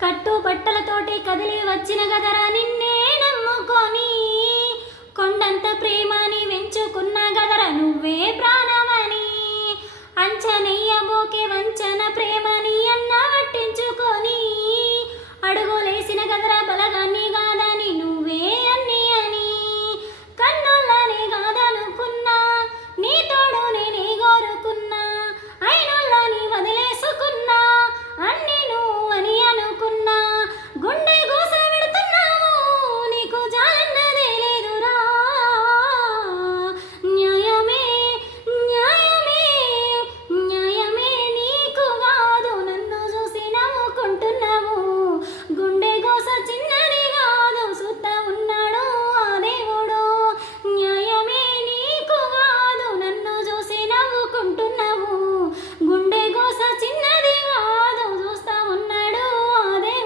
కట్టు బట్టలతోటి కదిలి వచ్చిన గదరా నిన్నే నమ్ముకొని, కొండంత ప్రేమని వెంచుకున్న గదరా నువ్వే ప్రాణమని, అంచనెయ్యబోకే వంచన ప్రేమని అన్నా